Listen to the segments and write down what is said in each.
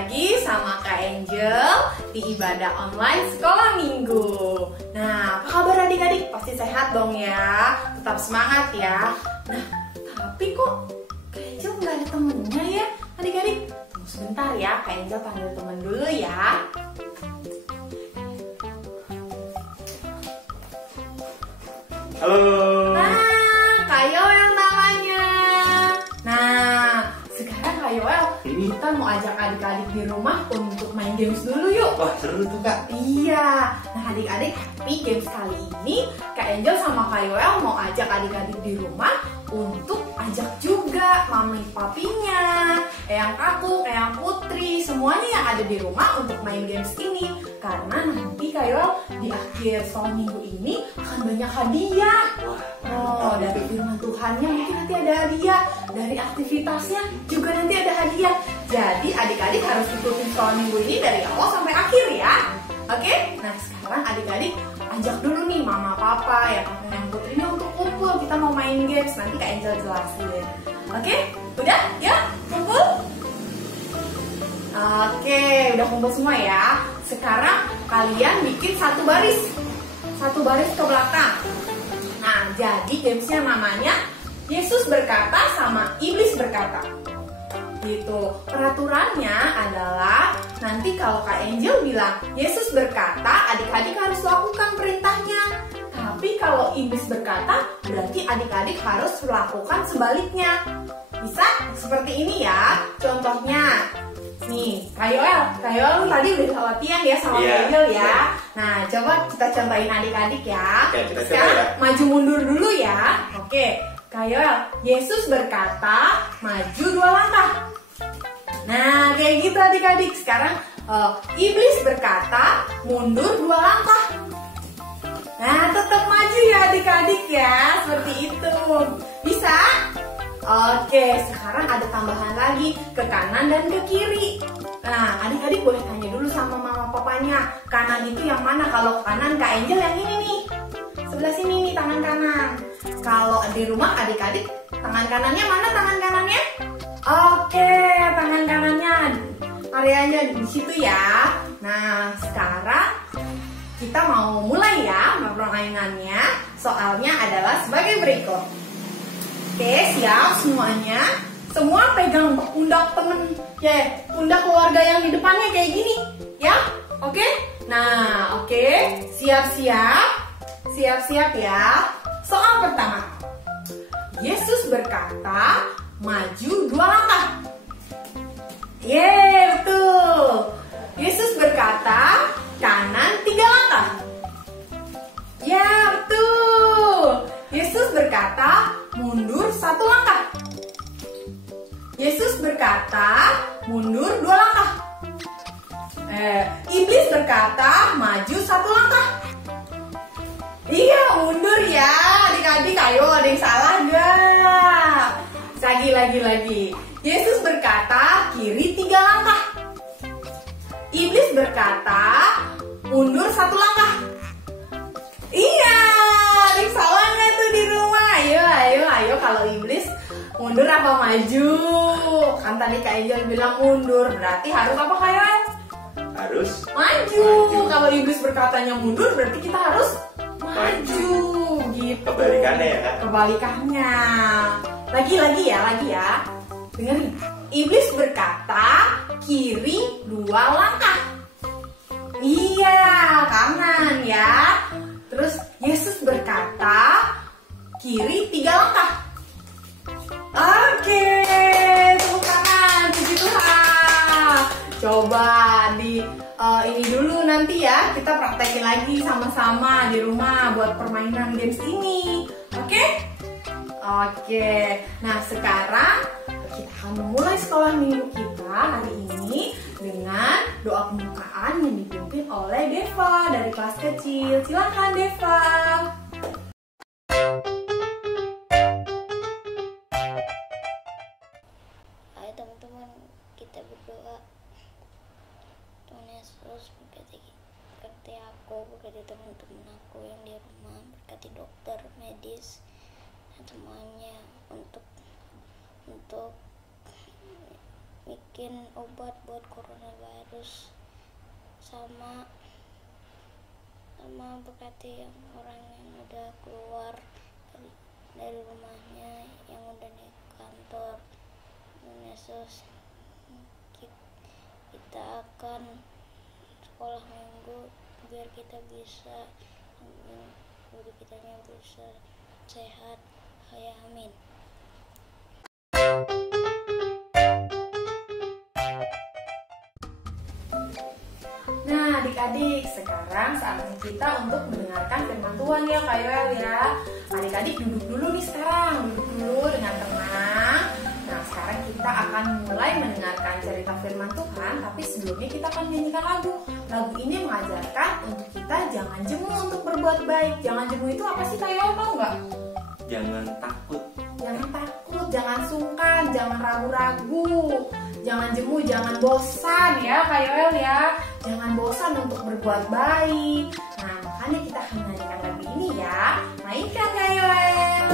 lagi sama Kak Angel di ibadah online sekolah minggu. Nah, apa kabar adik-adik? Pasti sehat dong ya. Tetap semangat ya. Nah, tapi kok Kak Angel nggak ada temennya ya adik-adik? Tunggu sebentar ya, Kak Angel panggil temen dulu ya. Halo. Nah, Kak Yoel namanya. Nah, sekarang Kak Yoel, kita mau ajak adik-adik di rumah untuk main games dulu yuk. Wah, seru tuh Kak. Iya, nah adik-adik, tapi games kali ini Kak Angel sama Kak Yoel mau ajak adik-adik di rumah untuk ajak juga mami papinya, Eyang Kakuk, Eyang Putri, semuanya yang ada di rumah untuk main games ini. Karena nanti Kak Yoel di akhir sekolah minggu ini akan banyak hadiah. Oh, dari firman Tuhannya mungkin nanti ada hadiah, dari aktivitasnya juga nanti ada hadiah. Jadi adik-adik harus ikutin sekolah minggu ini dari awal sampai akhir ya. Oke? Nah sekarang adik-adik ajak dulu nih mama papa ya kakak yang putrinya untuk kumpul. Kita mau main games, nanti Kak Angel jelasin. Oke? Udah? Ya? Kumpul? Oke, udah kumpul semua ya. Sekarang kalian bikin satu baris ke belakang. Nah, jadi gamesnya namanya Yesus berkata sama Iblis berkata. Gitu. Peraturannya adalah nanti kalau Kak Angel bilang Yesus berkata, adik-adik harus lakukan perintahnya. Tapi kalau Iblis berkata, berarti adik-adik harus melakukan sebaliknya. Bisa? Seperti ini ya. Contohnya, nih, Kak Yoel tadi udah latihan ya sama Kak Angel ya. Nah, coba kita contohin adik-adik ya. Oke, kita sekarang coba ya. maju mundur dulu ya. Oke, Kak Yoel, Yesus berkata, maju 2 langkah. Nah, kayak gitu adik-adik. Sekarang Iblis berkata, mundur 2 langkah. Nah, tetap maju ya adik-adik ya. Seperti itu. Bisa? Oke, sekarang ada tambahan lagi ke kanan dan ke kiri. Nah, adik-adik boleh tanya dulu sama mama papanya. Kanan itu yang mana? Kalau kanan Kak Angel yang ini nih. Sebelah sini nih tangan kanan. Kalau di rumah adik-adik tangan kanannya mana tangan kanannya? Oke, tangan kanannya areanya di situ ya. Nah, sekarang kita mau mulai ya permainannya. Soalnya adalah sebagai berikut. Oke, siap semuanya. Semua pegang pundak temen, ya, pundak keluarga yang di depannya kayak gini, ya. Oke? Nah, oke. Siap-siap ya. Soal pertama. Yesus berkata, maju 2 langkah. Yeay, betul. Yesus berkata, kanan 3 langkah. Ya, betul. Yesus berkata, mundur 1 langkah. Yesus berkata, mundur 2 langkah. Iblis berkata, maju 1 langkah. Iya, mundur ya. Adik-adik, ayo ada yang salah gak? Lagi. Yesus berkata, kiri 3 langkah. Iblis berkata, mundur 1 langkah. Iya, ada yang salah gak tuh di rumah? Ayo, kalau iblis mundur apa maju? Kan tadi Kak Angel bilang mundur, berarti harus apa Kak Yoel? Harus maju. Kalau iblis berkatanya mundur, berarti kita harus maju. Gitu. Kebalikannya ya Kak? Kebalikannya. Lagi ya. Dengerin. Iblis berkata kiri 2 langkah. Iya, kanan ya. Terus Yesus berkata kiri 3 langkah. Oke, tepuk tangan, puji Tuhan. Coba ini dulu nanti ya, kita praktekin lagi sama-sama di rumah buat permainan games ini. Oke? Oke. Nah, sekarang kita akan memulai sekolah minggu kita hari ini dengan doa pembukaan yang dipimpin oleh Deva dari kelas kecil. Silakan Deva. Hai teman-teman, kita berdoa. Tuhan Yesus berkati aku, berkati teman-teman aku yang di rumah, berkati dokter, medis, dan semuanya untuk bikin obat buat coronavirus, sama berkati yang orang yang udah keluar dari rumahnya, yang udah naik kantor. Dan Yesus, kita akan sekolah minggu biar kita bisa guru kitanya bisa sehat. Ya, amin. Nah, adik-adik, sekarang saatnya kita untuk mendengarkan firman Tuhan ya Kak Yoel ya. Adik-adik duduk dulu nih sekarang, duduk dulu dengan tenang. Nah, sekarang kita akan mulai mendengarkan cerita firman Tuhan, tapi sebelumnya kita akan nyanyikan lagu. Lagu ini mengajarkan untuk kita jangan jemu untuk berbuat baik. Jangan jemu itu apa sih Kak Yoel, tahu nggak? Jangan takut. Jangan takut, jangan sungkan, jangan ragu-ragu. Jangan jemu, jangan bosan ya Kak Yoel ya. Jangan bosan untuk berbuat baik. Nah, makanya kita akan menyanyikan lagu ini ya. Mainkan Kak Yoel.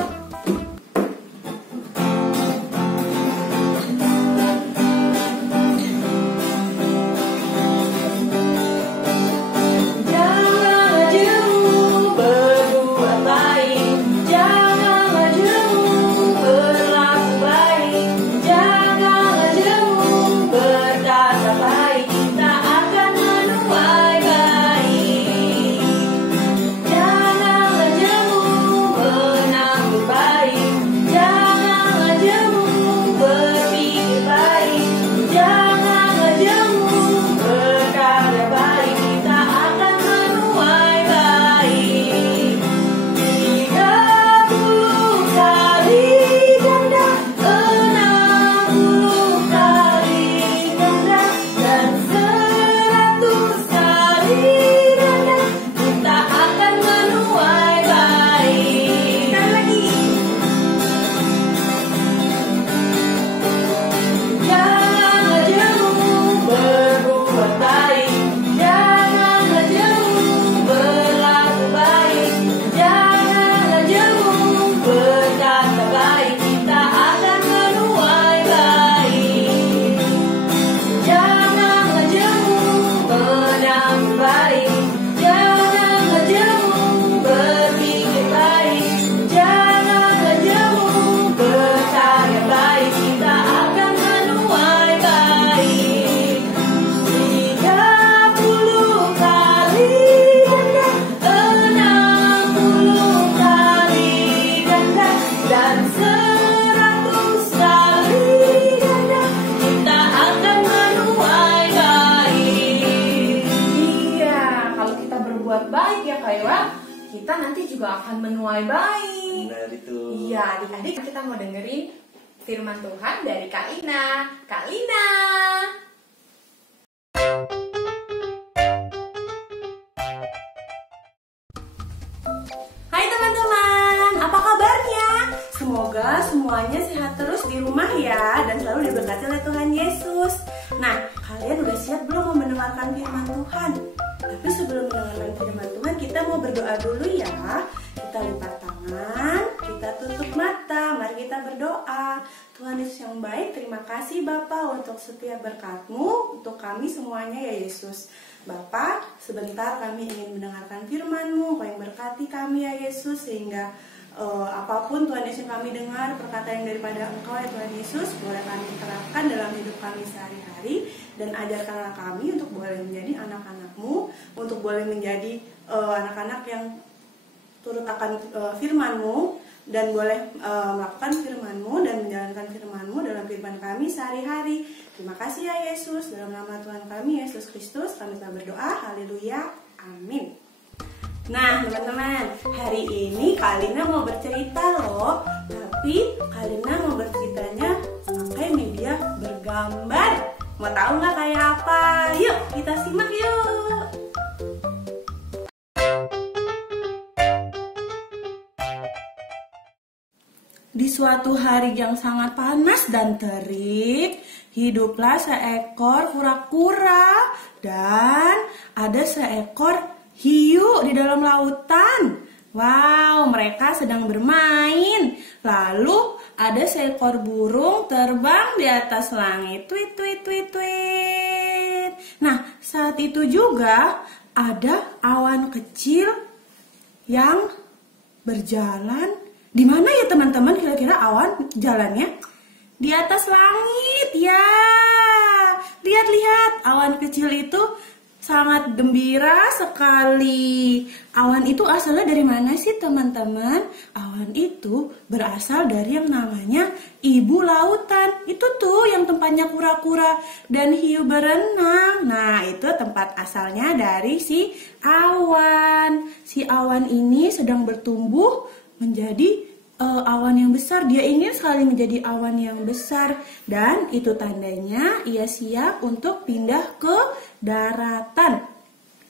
Kita nanti juga akan menuai baik. Benar itu. Iya, adik-adik, kita mau dengerin firman Tuhan dari Kak Lina. Kak Lina. Hai teman-teman, apa kabarnya? Semoga semuanya sehat terus di rumah ya, dan selalu diberkati oleh Tuhan Yesus. Nah, kalian udah siap belum mau mendengarkan firman Tuhan? Tapi sebelum mendengarkan firman Tuhan, kita mau berdoa dulu ya. Kita lipat tangan, kita tutup mata, mari kita berdoa. Tuhan Yesus yang baik, terima kasih Bapa untuk setiap berkat-Mu untuk kami semuanya ya Yesus. Bapa, sebentar kami ingin mendengarkan firman-Mu, Kau yang berkati kami ya Yesus, sehingga apapun Tuhan Yesus yang kami dengar, perkataan yang daripada Engkau ya Tuhan Yesus, boleh kami terapkan dalam hidup kami sehari-hari, dan ajarkanlah kami untuk boleh menjadi anak-anak-Mu, untuk boleh menjadi anak-anak yang turut akan firman-Mu, dan boleh melakukan firman-Mu dan menjalankan firman-Mu dalam kehidupan kami sehari-hari. Terima kasih ya Yesus, dalam nama Tuhan kami Yesus Kristus kami telah berdoa, haleluya, amin. Nah teman-teman, hari ini Kak Lina mau bercerita loh. Tapi Kak Lina mau berceritanya pakai media bergambar. Mau tahu nggak kayak apa? Yuk kita simak yuk. Di suatu hari yang sangat panas dan terik, hiduplah seekor kura-kura dan ada seekor hiu di dalam lautan. Wow, mereka sedang bermain. Lalu ada seekor burung terbang di atas langit. Tweet, tweet, tweet, tweet. Nah, saat itu juga ada awan kecil yang berjalan. Di mana ya teman-teman kira-kira awan jalannya? Di atas langit ya. Lihat-lihat, awan kecil itu sangat gembira sekali. Awan itu asalnya dari mana sih teman-teman? Awan itu berasal dari yang namanya ibu lautan. Itu tuh yang tempatnya kura-kura dan hiu berenang. Nah, itu tempat asalnya dari si awan. Si awan ini sedang bertumbuh menjadi awan yang besar. Dia ingin sekali menjadi awan yang besar, dan itu tandanya ia siap untuk pindah ke daratan.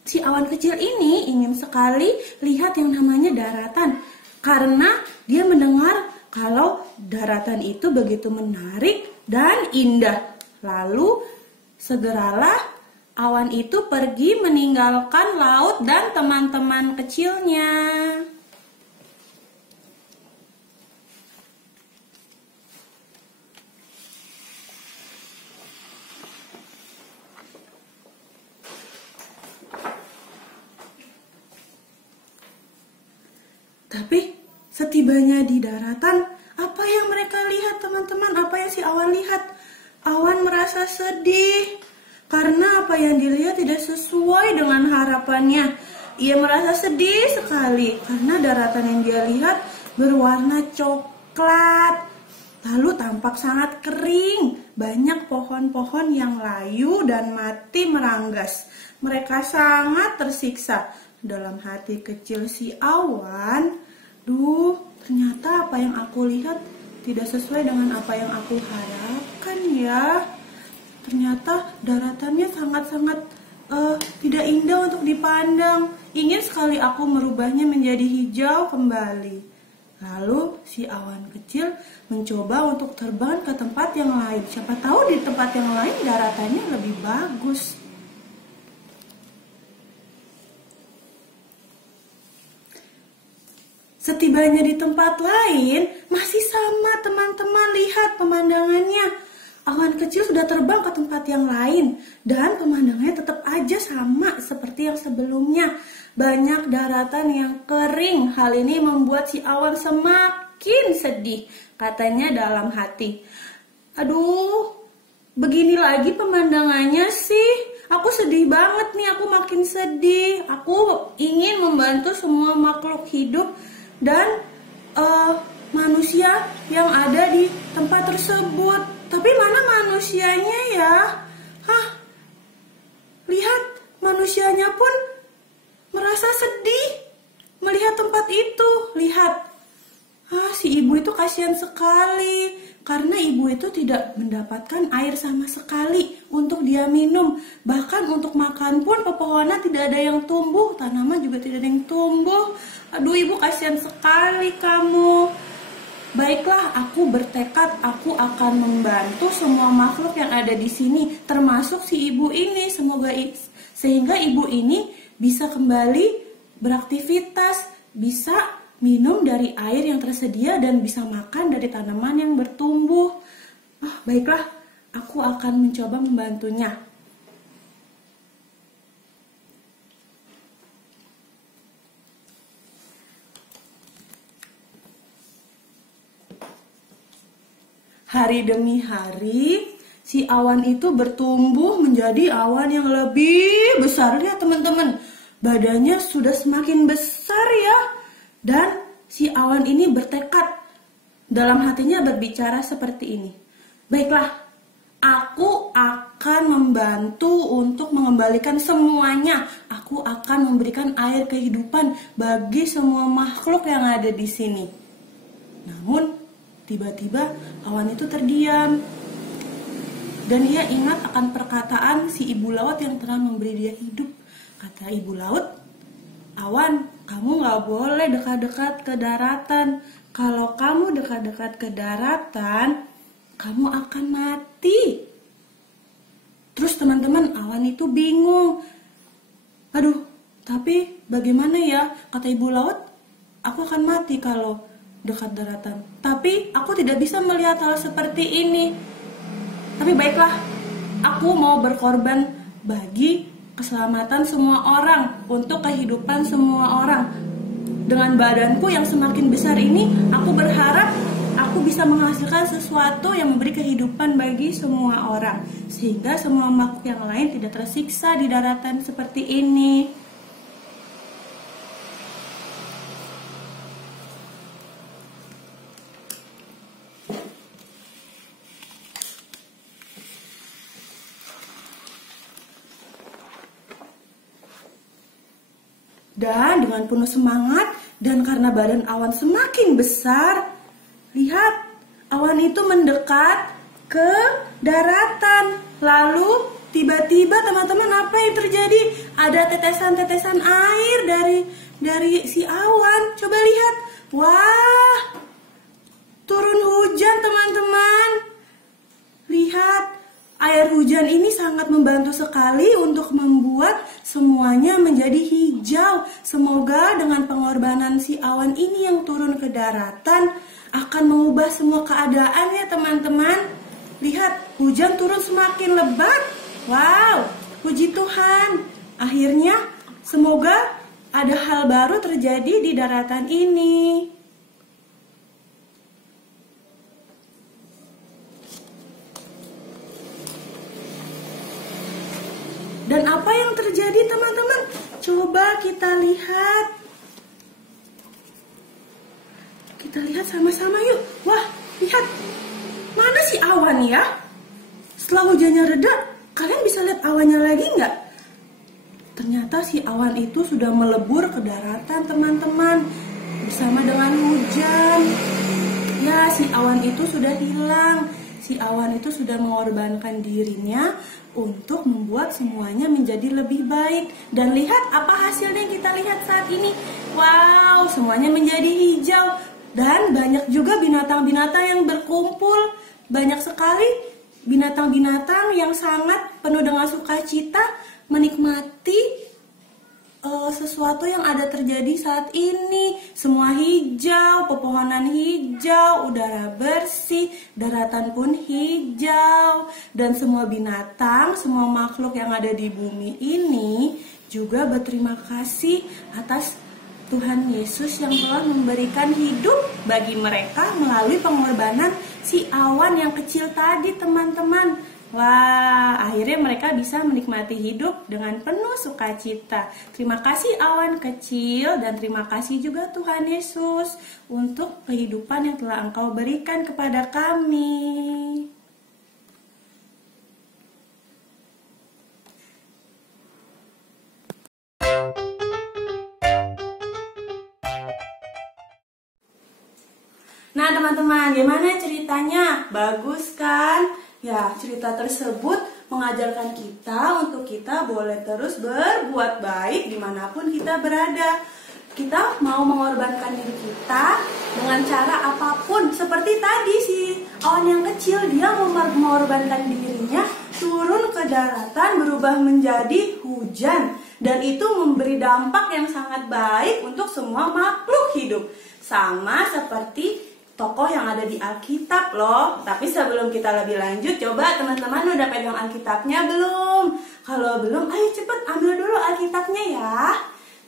Si awan kecil ini ingin sekali lihat yang namanya daratan, karena dia mendengar kalau daratan itu begitu menarik dan indah. Lalu segeralah awan itu pergi meninggalkan laut dan teman-teman kecilnya. Tapi setibanya di daratan, apa yang mereka lihat teman-teman? Apa yang si awan lihat? Awan merasa sedih karena apa yang dilihat tidak sesuai dengan harapannya. Ia merasa sedih sekali karena daratan yang dia lihat berwarna coklat. Lalu tampak sangat kering, banyak pohon-pohon yang layu dan mati meranggas. Mereka sangat tersiksa. Dalam hati kecil si awan, ternyata apa yang aku lihat tidak sesuai dengan apa yang aku harapkan ya. Ternyata daratannya sangat-sangat tidak indah untuk dipandang. Ingin sekali aku merubahnya menjadi hijau kembali. Lalu si awan kecil mencoba untuk terbang ke tempat yang lain. Siapa tahu di tempat yang lain daratannya lebih bagus. Setibanya di tempat lain, masih sama teman-teman, lihat pemandangannya. Awan kecil sudah terbang ke tempat yang lain, dan pemandangannya tetap aja sama seperti yang sebelumnya. Banyak daratan yang kering. Hal ini membuat si awan semakin sedih. Katanya dalam hati, aduh, begini lagi pemandangannya sih. Aku sedih banget nih, aku makin sedih. Aku ingin membantu semua makhluk hidup dan manusia yang ada di tempat tersebut. Tapi mana manusianya ya? Lihat, manusianya pun merasa sedih melihat tempat itu. Lihat, si ibu itu kasihan sekali karena ibu itu tidak mendapatkan air sama sekali untuk dia minum. Bahkan untuk makan pun pepohonan tidak ada yang tumbuh, tanaman juga tidak ada yang tumbuh. Aduh, ibu kasihan sekali kamu. Baiklah, aku bertekad aku akan membantu semua makhluk yang ada di sini, termasuk si ibu ini. Semoga sehingga ibu ini bisa kembali beraktivitas, bisa minum dari air yang tersedia dan bisa makan dari tanaman yang bertumbuh. Baiklah, aku akan mencoba membantunya. Hari demi hari, si awan itu bertumbuh menjadi awan yang lebih besar. Lihat teman-teman, badannya sudah semakin besar ya. Dan si awan ini bertekad, dalam hatinya berbicara seperti ini. Baiklah, aku akan membantu untuk mengembalikan semuanya. Aku akan memberikan air kehidupan bagi semua makhluk yang ada di sini. Namun, tiba-tiba awan itu terdiam. Dan ia ingat akan perkataan si ibu laut yang telah memberi dia hidup. Kata ibu laut, awan, kamu gak boleh dekat-dekat ke daratan. Kalau kamu dekat-dekat ke daratan, kamu akan mati. Terus teman-teman, awan itu bingung. Aduh, tapi bagaimana ya? Kata ibu laut, aku akan mati kalau dekat daratan. Tapi aku tidak bisa melihat hal seperti ini. Tapi baiklah, aku mau berkorban bagi keselamatan semua orang, untuk kehidupan semua orang. Dengan badanku yang semakin besar ini, aku berharap aku bisa menghasilkan sesuatu yang memberi kehidupan bagi semua orang, sehingga semua makhluk yang lain tidak tersiksa di daratan seperti ini. Dan dengan penuh semangat, dan karena badan awan semakin besar, lihat, awan itu mendekat ke daratan. Lalu tiba-tiba teman-teman, apa yang terjadi? Ada tetesan-tetesan air dari si awan. Coba lihat. Wah, turun hujan teman-teman. Lihat, air hujan ini sangat membantu sekali untuk membuat semuanya menjadi hijau. Semoga dengan pengorbanan si awan ini yang turun ke daratan akan mengubah semua keadaan ya teman-teman. Lihat, hujan turun semakin lebat. Wow, puji Tuhan. Akhirnya semoga ada hal baru terjadi di daratan ini. Dan apa yang terjadi teman-teman? Coba kita lihat. Kita lihat sama-sama yuk. Wah, lihat. Mana si awan ya? Setelah hujannya reda, kalian bisa lihat awannya lagi nggak? Ternyata si awan itu sudah melebur ke daratan teman-teman. Bersama dengan hujan. Ya, si awan itu sudah hilang. Si awan itu sudah mengorbankan dirinya untuk membuat semuanya menjadi lebih baik. Dan lihat apa hasilnya yang kita lihat saat ini. Wow, semuanya menjadi hijau. Dan banyak juga binatang-binatang yang berkumpul. Banyak sekali binatang-binatang yang sangat penuh dengan sukacita menikmati sesuatu yang ada terjadi saat ini. Semua hijau, pepohonan hijau, udara bersih, daratan pun hijau. Dan semua binatang, semua makhluk yang ada di bumi ini juga berterima kasih atas Tuhan Yesus yang telah memberikan hidup bagi mereka melalui pengorbanan si awan yang kecil tadi teman-teman. Wah, akhirnya mereka bisa menikmati hidup dengan penuh sukacita. Terima kasih awan kecil dan terima kasih juga Tuhan Yesus untuk kehidupan yang telah Engkau berikan kepada kami. Nah teman-teman, gimana ceritanya? Bagus kan? Ya, cerita tersebut mengajarkan kita untuk kita boleh terus berbuat baik dimanapun kita berada. Kita mau mengorbankan diri kita dengan cara apapun. Seperti tadi si awan yang kecil, dia mengorbankan dirinya turun ke daratan berubah menjadi hujan. Dan itu memberi dampak yang sangat baik untuk semua makhluk hidup. Sama seperti tokoh yang ada di Alkitab loh. Tapi sebelum kita lebih lanjut, coba teman-teman udah pegang Alkitabnya belum? Kalau belum, ayo cepet ambil dulu Alkitabnya ya.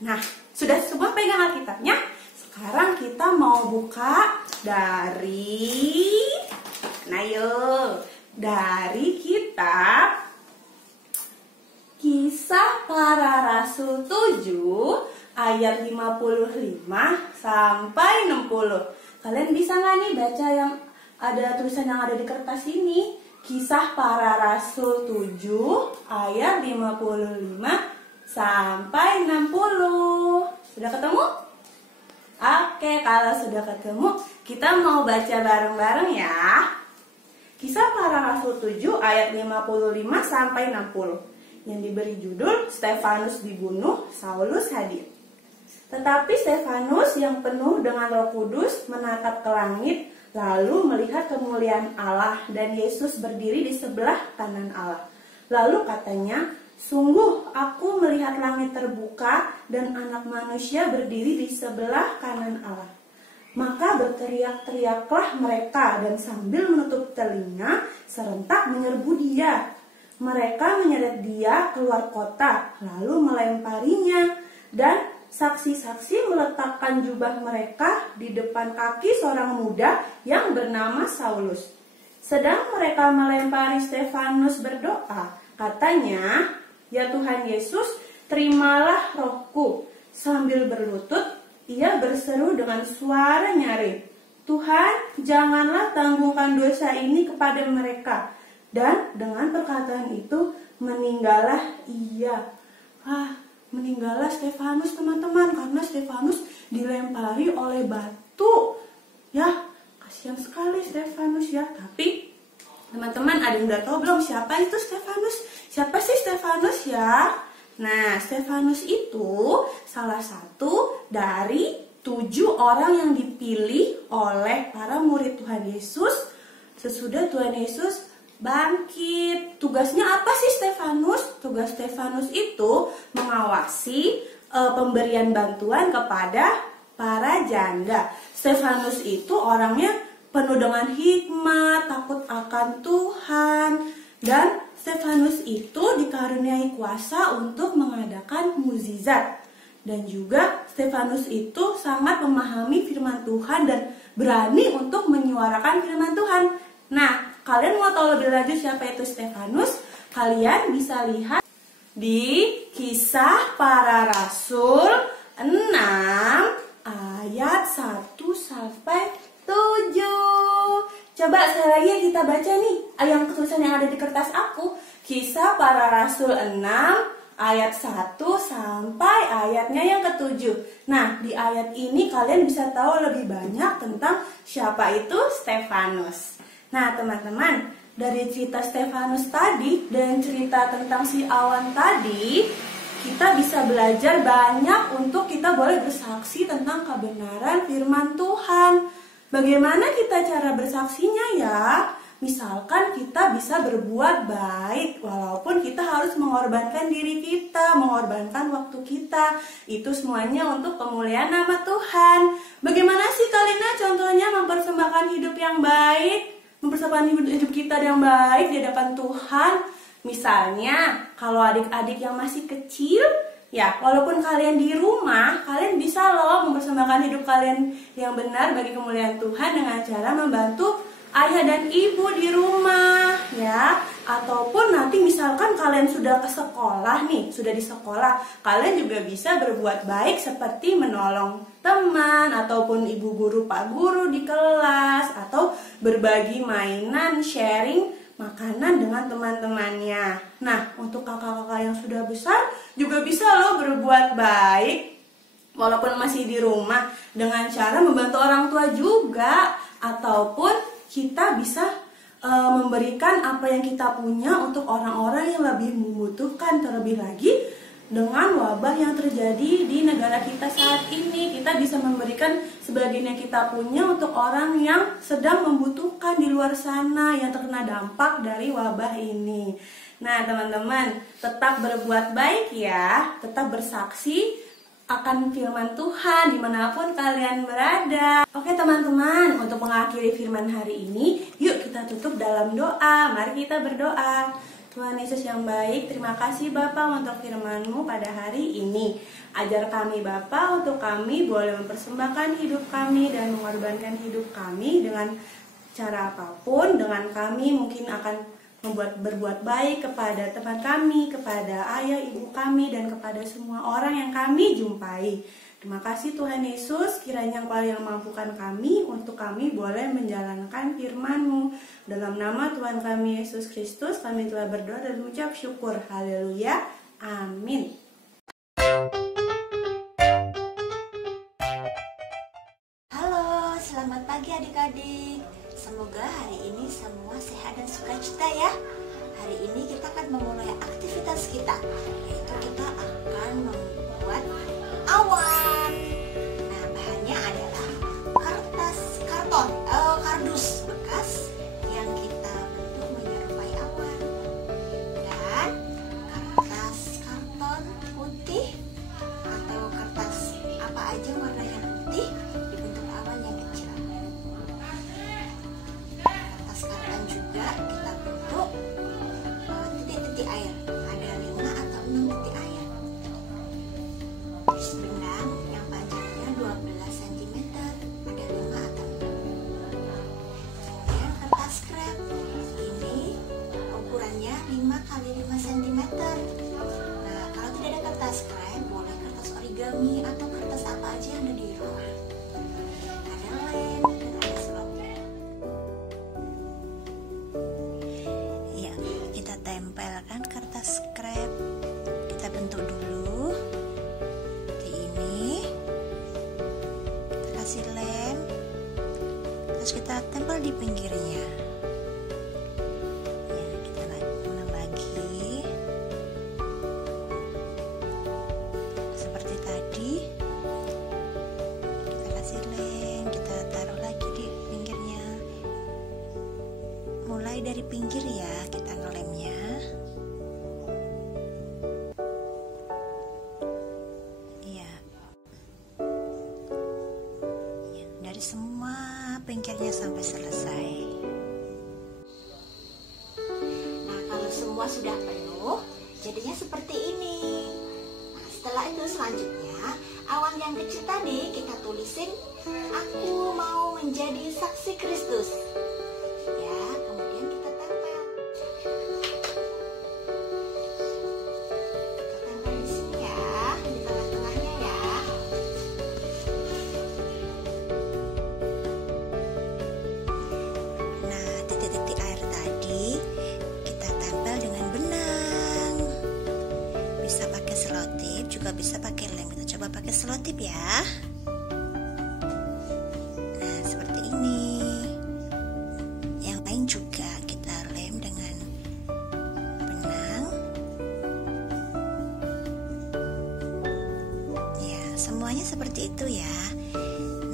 Nah, sudah semua pegang Alkitabnya? Sekarang kita mau buka dari, nah yuk, dari kitab Kisah Para Rasul 7 ayat 55 sampai 60. Kalian bisa nggak nih baca yang ada tulisan yang ada di kertas ini? Kisah Para Rasul 7 ayat 55 sampai 60. Sudah ketemu? Oke, kalau sudah ketemu, kita mau baca bareng-bareng ya. Kisah Para Rasul 7 ayat 55 sampai 60. Yang diberi judul Stefanus dibunuh, Saulus hadir. Tetapi Stefanus yang penuh dengan Roh Kudus menatap ke langit, lalu melihat kemuliaan Allah dan Yesus berdiri di sebelah kanan Allah. Lalu katanya, sungguh aku melihat langit terbuka dan anak manusia berdiri di sebelah kanan Allah. Maka berteriak-teriaklah mereka dan sambil menutup telinga serentak menyerbu dia. Mereka menyeret dia keluar kota lalu melemparinya, dan saksi-saksi meletakkan jubah mereka di depan kaki seorang muda yang bernama Saulus. Sedang mereka melempari Stefanus berdoa, katanya, "Ya Tuhan Yesus, terimalah rohku." Sambil berlutut, ia berseru dengan suara nyaring, "Tuhan, janganlah tanggungkan dosa ini kepada mereka." Dan dengan perkataan itu meninggallah ia. Meninggallah Stefanus, teman-teman, karena Stefanus dilempari oleh batu. Ya, kasihan sekali Stefanus ya. Tapi teman-teman, ada yang udah tahu belum siapa itu Stefanus? Siapa sih Stefanus ya? Nah, Stefanus itu salah satu dari 7 orang yang dipilih oleh para murid Tuhan Yesus sesudah Tuhan Yesus bangkit. Tugasnya apa sih Stefanus? Tugas Stefanus itu mengawasi pemberian bantuan kepada para janda. Stefanus itu orangnya penuh dengan hikmat, takut akan Tuhan, dan Stefanus itu dikaruniai kuasa untuk mengadakan mukjizat. Dan juga Stefanus itu sangat memahami firman Tuhan dan berani untuk menyuarakan firman Tuhan. Nah, kalian mau tahu lebih lanjut siapa itu Stefanus? Kalian bisa lihat di Kisah Para Rasul 6 ayat 1 sampai 7. Coba sekali lagi kita baca nih yang tulisan yang ada di kertas aku. Kisah Para Rasul 6 ayat 1 sampai ayatnya yang ke-7. Nah, di ayat ini kalian bisa tahu lebih banyak tentang siapa itu Stefanus. Nah, teman-teman, dari cerita Stefanus tadi dan cerita tentang si awan tadi, kita bisa belajar banyak untuk kita boleh bersaksi tentang kebenaran firman Tuhan. Bagaimana kita cara bersaksinya ya? Misalkan kita bisa berbuat baik walaupun kita harus mengorbankan diri kita, mengorbankan waktu kita. Itu semuanya untuk kemuliaan nama Tuhan. Bagaimana sih Kalina contohnya mempersembahkan hidup yang baik? Mempersembahkan hidup kita yang baik di hadapan Tuhan. Misalnya, kalau adik-adik yang masih kecil, ya walaupun kalian di rumah, kalian bisa loh mempersembahkan hidup kalian yang benar bagi kemuliaan Tuhan dengan cara membantu ayah dan ibu di rumah, ya. Ataupun nanti misalkan kalian sudah ke sekolah nih, sudah di sekolah, kalian juga bisa berbuat baik seperti menolong teman ataupun ibu guru, pak guru di kelas, atau berbagi mainan, sharing makanan dengan teman-temannya. Nah, untuk kakak-kakak yang sudah besar juga bisa loh berbuat baik walaupun masih di rumah dengan cara membantu orang tua juga, ataupun kita bisa memberikan apa yang kita punya untuk orang-orang yang lebih membutuhkan. Terlebih lagi dengan wabah yang terjadi di negara kita saat ini, kita bisa memberikan sebagian yang kita punya untuk orang yang sedang membutuhkan di luar sana yang terkena dampak dari wabah ini. Nah, teman-teman, tetap berbuat baik ya, tetap bersaksi akan firman Tuhan dimanapun kalian berada. Oke teman-teman, untuk mengakhiri firman hari ini, yuk kita tutup dalam doa. Mari kita berdoa. Tuhan Yesus yang baik, terima kasih Bapa untuk firman-Mu pada hari ini. Ajar kami Bapa untuk kami boleh mempersembahkan hidup kami dan mengorbankan hidup kami dengan cara apapun. Dengan kami mungkin akan berbuat baik kepada teman kami, kepada ayah, ibu kami, dan kepada semua orang yang kami jumpai. Terima kasih Tuhan Yesus, kiranya Engkau yang mampukan kami untuk kami boleh menjalankan firman-Mu. Dalam nama Tuhan kami Yesus Kristus, kami telah berdoa dan mengucap syukur. Haleluya. Amin. Halo, selamat pagi adik-adik. Semoga hari ini semua sehat dan sukacita ya. Hari ini kita akan memulai aktivitas kita, yaitu kita akan membuat awan. Nah, bahannya adalah kardus bekas yang kita bentuk menyerupai awan, dan kertas karton putih atau kertas apa aja warna yang putih dibentuk awan yang kita harus kita tempel di pinggirnya. Ya, kita ulang lagi seperti tadi. Kita kasih lem, kita taruh lagi di pinggirnya. Mulai dari pinggir ya, kita ngelemnya. Dari semua pinggirnya sampai selesai. Nah, kalau semua sudah penuh, jadinya seperti ini. Nah, setelah itu selanjutnya, awan yang kecil tadi kita tulisin, aku mau menjadi saksi Kristus. Ya, kemudian kita tempel. Kita tempel di sini ya, di tengah-tengahnya ya. Titik-titik air tadi kita tempel dengan benang. Bisa pakai selotip, juga bisa pakai lem. Kita coba pakai selotip ya. Nah, seperti ini. Yang lain juga kita lem dengan benang. Ya, semuanya seperti itu ya.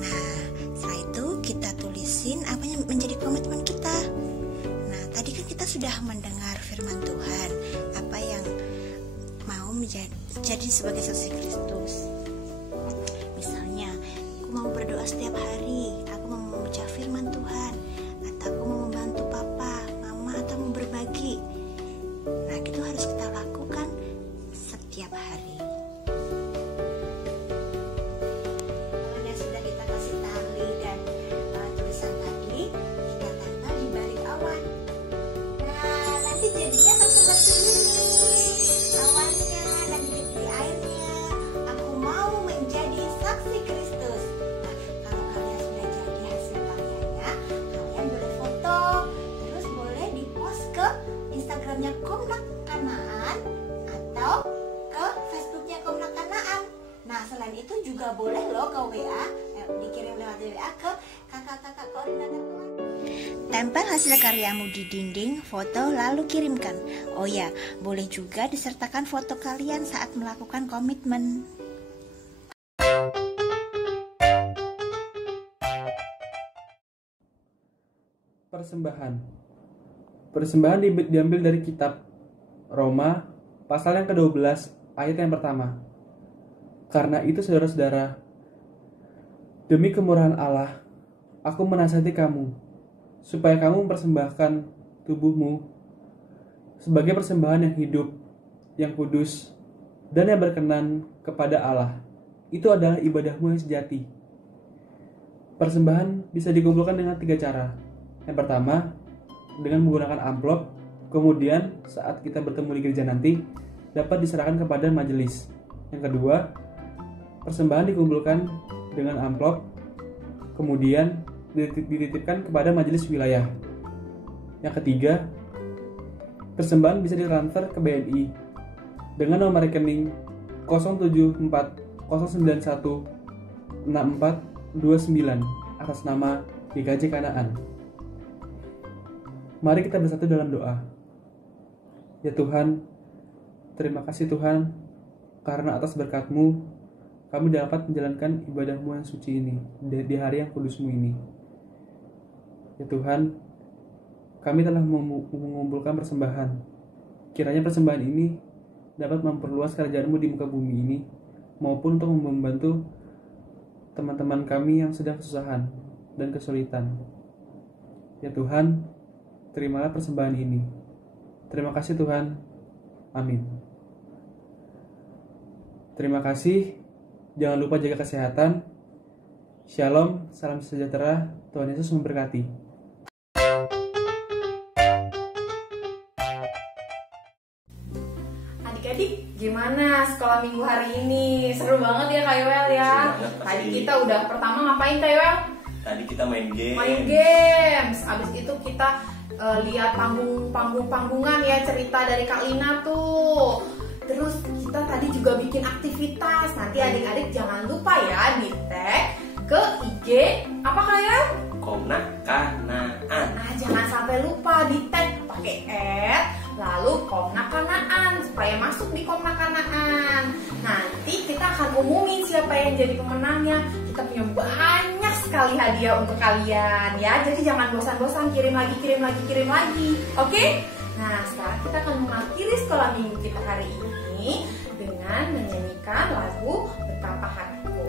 Nah, setelah itu kita tulisin apa yang menjadi komitmen kita. Nah, tadi kan kita sudah mendengar firman Tuhan, apa yang mau menjadi sebagai saksi Kristus. Misalnya, aku mau berdoa setiap hari, aku mau membaca firman Tuhan, atau aku mau membantu papa, mama, atau mau berbagi. Nah, itu harus kita lakukan setiap hari. Jadinya seperti ini awannya dan di airnya. Aku mau menjadi saksi Kristus. Nah, kalau kalian sudah jadi hasil karyanya, kalian boleh foto, terus boleh di-post ke Instagramnya Komnak Kanaan atau ke Facebooknya Komnak Kanaan. Nah, selain itu juga boleh loh ke WA, dikirim lewat WA ke kakak-kakak koordinator kelas. Tempel hasil karyamu di dinding, foto lalu kirimkan. Oh ya, boleh juga disertakan foto kalian saat melakukan komitmen. Persembahan. Persembahan diambil dari kitab Roma pasal yang ke-12 ayat yang pertama. Karena itu saudara-saudara, demi kemurahan Allah, aku menasihati kamu supaya kamu mempersembahkan tubuhmu sebagai persembahan yang hidup, yang kudus, dan yang berkenan kepada Allah. Itu adalah ibadahmu yang sejati. Persembahan bisa dikumpulkan dengan 3 cara. Yang pertama, dengan menggunakan amplop. Kemudian, saat kita bertemu di gereja nanti, dapat diserahkan kepada majelis. Yang kedua, persembahan dikumpulkan dengan amplop, kemudian dititipkan kepada majelis wilayah. Yang ketiga, persembahan bisa ditransfer ke BNI dengan nomor rekening 074 091 6429 atas nama GKJ Kanaan. Mari kita bersatu dalam doa. Ya Tuhan, terima kasih Tuhan, karena atas berkat-Mu kami dapat menjalankan ibadah-Mu yang suci ini di hari yang kudus-Mu ini. Ya Tuhan, kami telah mengumpulkan persembahan. Kiranya persembahan ini dapat memperluas kerajaan-Mu di muka bumi ini, maupun untuk membantu teman-teman kami yang sedang kesusahan dan kesulitan. Ya Tuhan, terimalah persembahan ini. Terima kasih Tuhan. Amin. Terima kasih. Jangan lupa jaga kesehatan. Shalom, salam sejahtera. Tuhan Yesus memberkati. Adik-adik, gimana sekolah minggu hari ini? Seru banget ya Kak Yoel ya. Tadi kita udah pertama ngapain Kak Yoel? Tadi kita main game. Main games. Abis itu kita lihat panggungan ya, cerita dari Kak Lina tuh. Terus kita tadi juga bikin aktivitas. Nanti adik-adik jangan lupa ya di tag ke IG apa Kak Yoel? Komnak yang jadi pemenangnya. Kita punya banyak sekali hadiah untuk kalian ya. Jadi jangan bosan-bosan, kirim lagi, kirim lagi, kirim lagi. Oke? Nah, sekarang kita akan mengakhiri sekolah minggu kita hari ini dengan menyanyikan lagu Betapa Hatiku.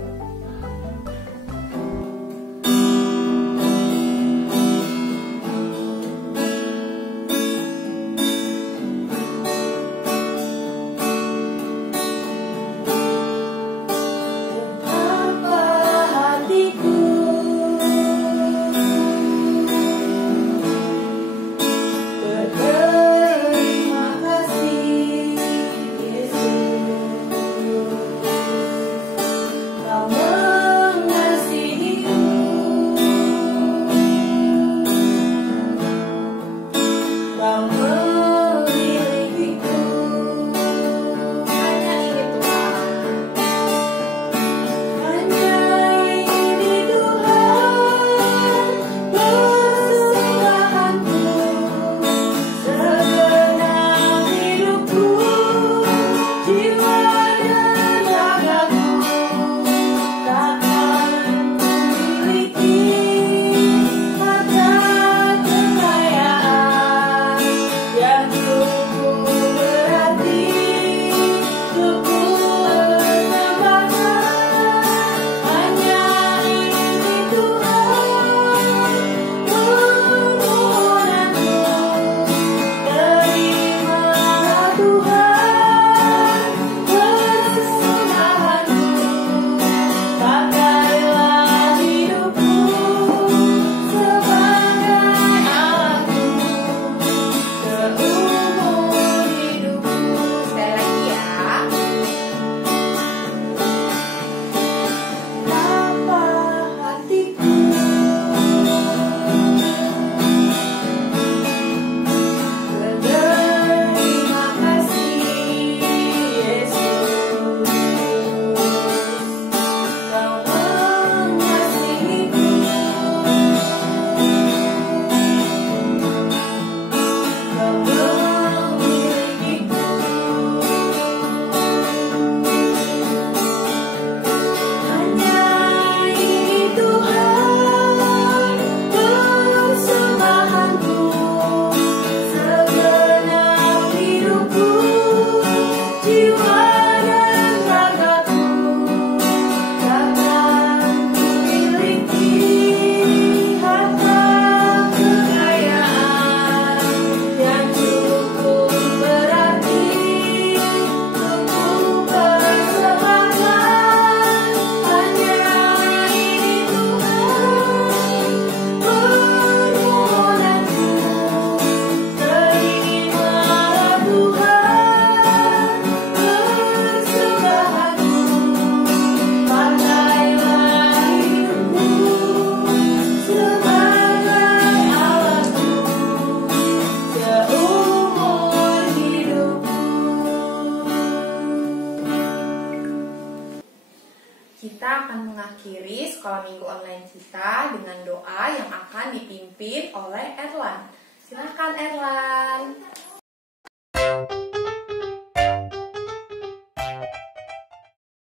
Kita akan mengakhiri sekolah minggu online kita dengan doa yang akan dipimpin oleh Erlan. Silakan Erlan.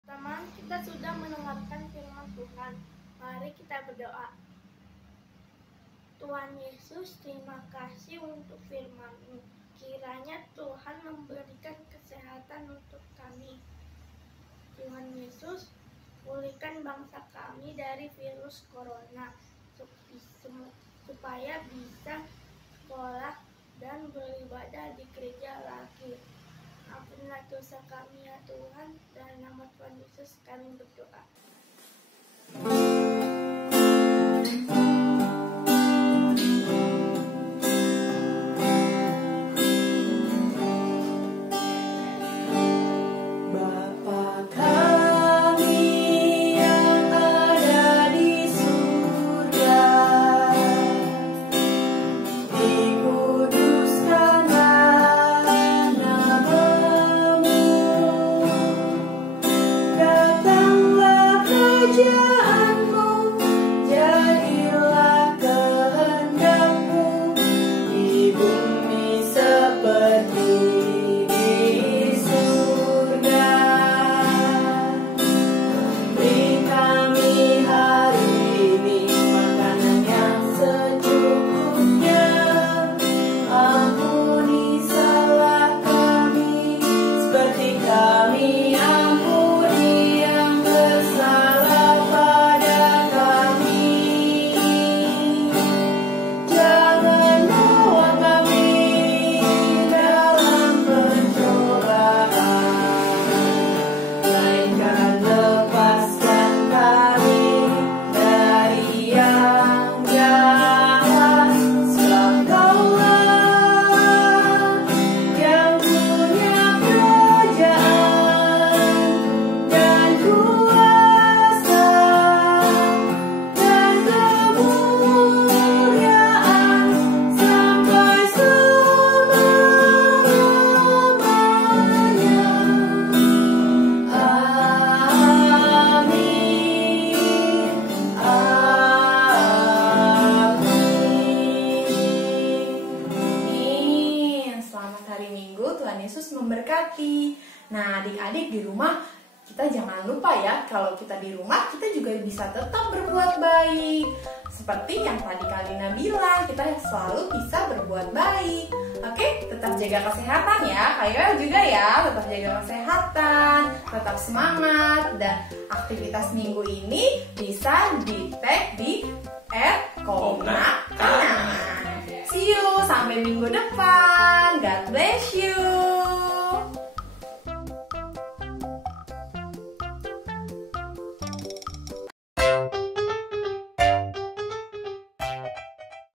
Teman, kita sudah mendengarkan firman Tuhan. Mari kita berdoa. Tuhan Yesus, terima kasih untuk firman-Mu. Kiranya Tuhan memberikan kesehatan untuk kami. Tuhan Yesus, pulihkan bangsa kami dari virus corona supaya bisa sekolah dan beribadah di gereja lagi. Ampunilah dosa kami ya Tuhan, dalam nama Tuhan Yesus kami berdoa. Datanglah kerajaan Yesus memberkati. Nah, adik-adik di rumah, kita jangan lupa ya, kalau kita di rumah, kita juga bisa tetap berbuat baik. Seperti yang tadi Kalina bilang, kita selalu bisa berbuat baik. Oke, tetap jaga kesehatan ya. Kayo juga ya, tetap jaga kesehatan, tetap semangat. Dan aktivitas minggu ini bisa di-tag di @komnak kanan. See you, sampai minggu depan. God bless you.